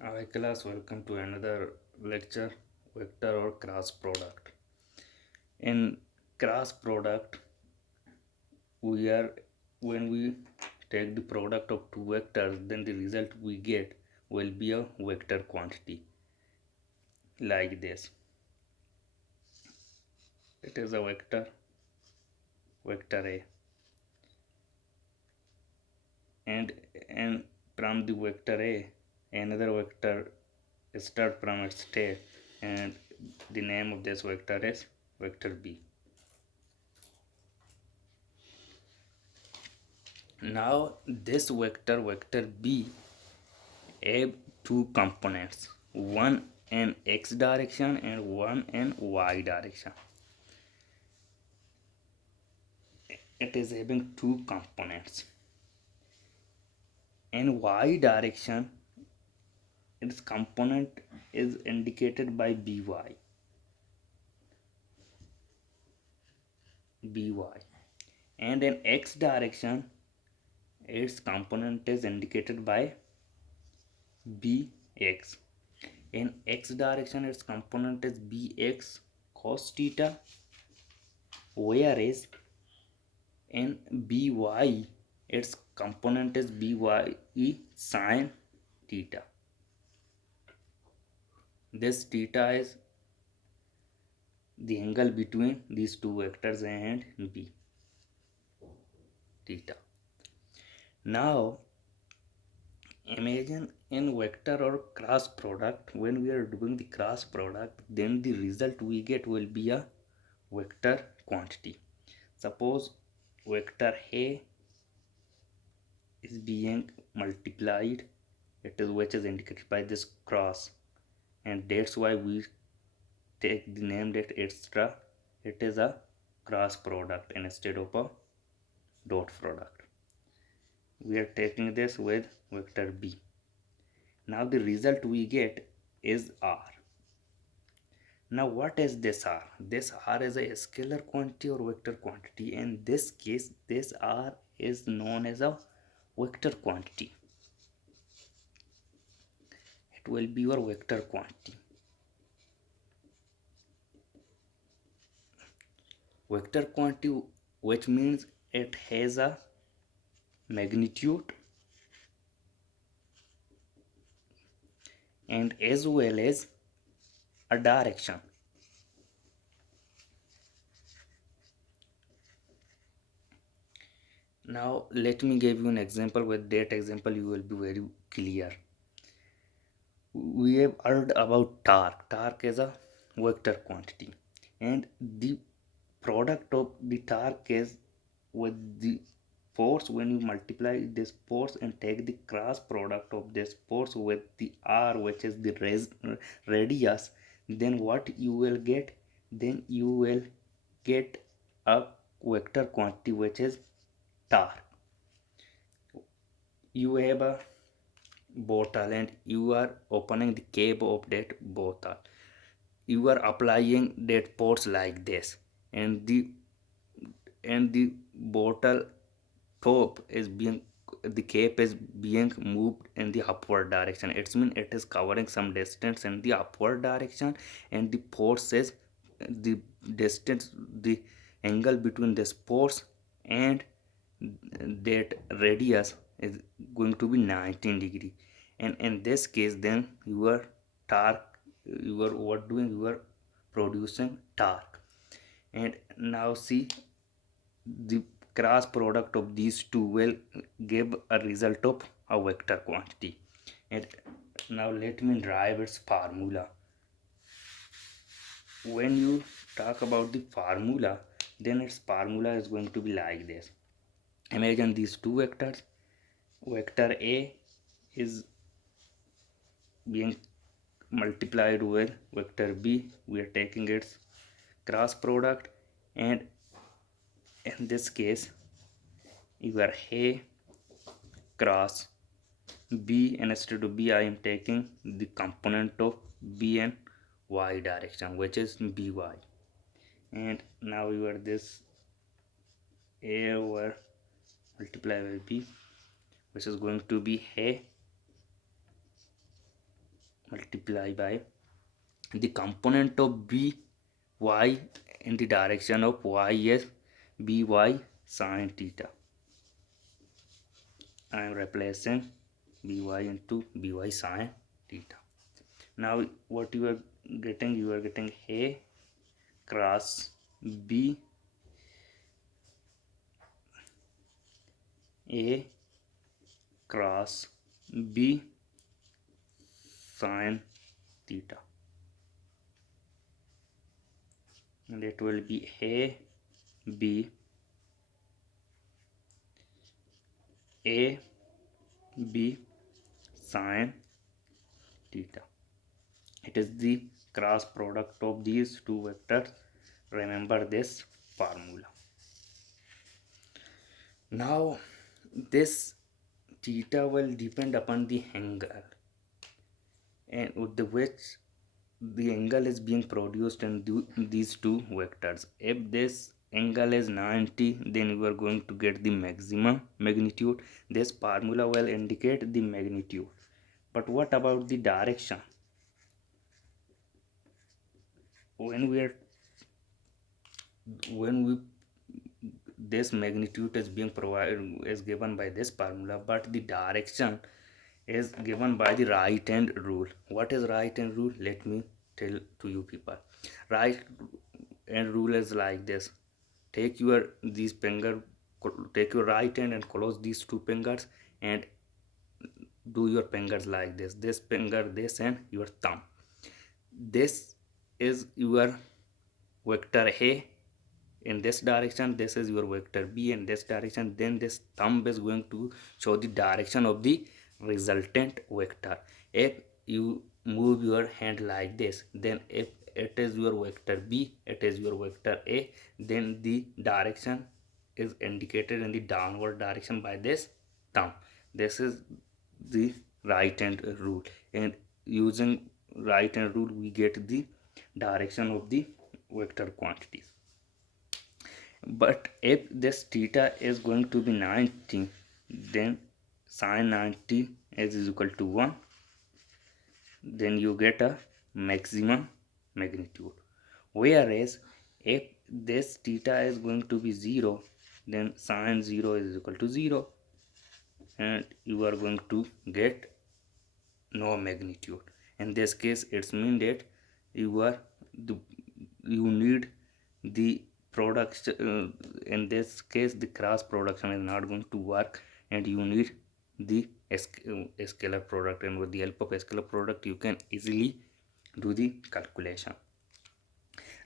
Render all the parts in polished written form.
Hi class, welcome to another lecture, vector or cross product. In cross product, we are when we take the product of two vectors, then the result we get will be a vector quantity like this. It is a vector A, and and from the vector A, another vector start from its state, and the name of this vector is vector B. Now this vector B have two components, one in x direction and one in y direction. It is having two components. In y direction, its component is indicated by by, and in x direction, its component is indicated by bx. In x direction, its component is bx cos theta, whereas in by its component is by sine theta. This theta is the angle between these two vectors and b theta. Now imagine in vector or cross product, when we are doing the cross product, then the result we get will be a vector quantity. Suppose vector a is being multiplied, it is which is indicated by this cross, and that's why we take the name that it is a cross product instead of a dot product. We are taking this with vector b. Now the result we get is r. Now what is this r? This r is a scalar quantity or vector quantity. In this case, this r is known as a vector quantity. It will be your vector quantity. Vector quantity, which means it has a magnitude and as well as a direction. Now let me give you an example. With that example you will be very clear. We have heard about torque. Torque is a vector quantity, and the product of the torque is with the force. When you multiply this force and take the cross product of this force with the r, which is the radius, then what you will get? Then you will get a vector quantity which is torque. You have a bottle and you are opening the cap of that bottle. You are applying that force like this, and the bottle top is being, the cap is being moved in the upward direction. It means it is covering some distance in the upward direction, and the force is the distance, the angle between this force and that radius is going to be 19 degree. And in this case, then your torque, you are what doing, you are producing torque. And now see, the cross product of these two will give a result of a vector quantity. And now let me derive its formula. When you talk about the formula, then its formula is going to be like this. Imagine these two vectors. Vector a is being multiplied with vector b. We are taking its cross product, and in this case you are a cross b, and instead of b I am taking the component of b and y direction, which is by. And now you are this a over multiply by b, which is going to be a multiply by the component of by in the direction of y is by sine theta. I am replacing by into by sine theta. Now what you are getting a cross b, a cross b sine theta, and it will be a b, a b sine theta. It is the cross product of these two vectors. Remember this formula. Now this theta will depend upon the angle and with the which the angle is being produced in these two vectors. If this angle is 90, then you are going to get the maximum magnitude. This formula will indicate the magnitude. But what about the direction? When we are when we this magnitude is being provided is given by this formula, but the direction is given by the right hand rule. What is right hand rule? Let me tell to you people. Right hand rule is like this. Take your these finger, take your right hand and close these two fingers and do your fingers like this finger, this, and your thumb. This is your vector a in this direction, this is your vector b in this direction. Then this thumb is going to show the direction of the resultant vector. If you move your hand like this, then if it is your vector b, it is your vector a, then the direction is indicated in the downward direction by this thumb. This is the right hand rule, and using right hand rule we get the direction of the vector quantities. But if this theta is going to be 90, then sine 90 is equal to 1. Then you get a maximum magnitude. Whereas if this theta is going to be 0, then sine 0 is equal to 0. And you are going to get no magnitude. In this case, it's mean that you need the product. In this case, the cross production is not going to work, and you need the scalar product. And with the help of scalar product, you can easily do the calculation.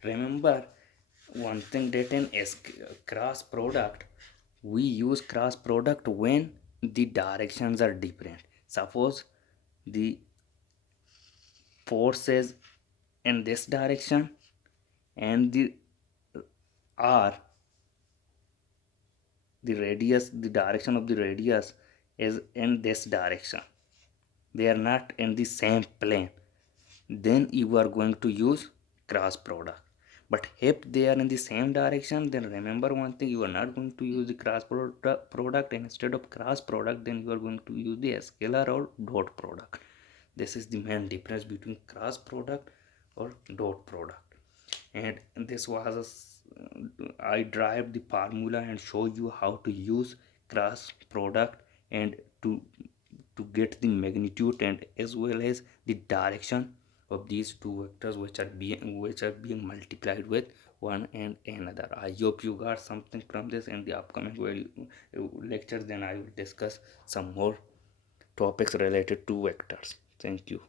Remember one thing, that in cross product, we use cross product when the directions are different. Suppose the forces in this direction and the r, the radius, the direction of the radius is in this direction, they are not in the same plane, then you are going to use cross product. But if they are in the same direction, then remember one thing, you are not going to use the cross product. Instead of cross product, then you are going to use the scalar or dot product. This is the main difference between cross product or dot product. And this was I drive the formula and show you how to use cross product and to get the magnitude and as well as the direction of these two vectors which are being multiplied with one and another. I hope you got something from this. In the upcoming lectures, then I will discuss some more topics related to vectors. Thank you.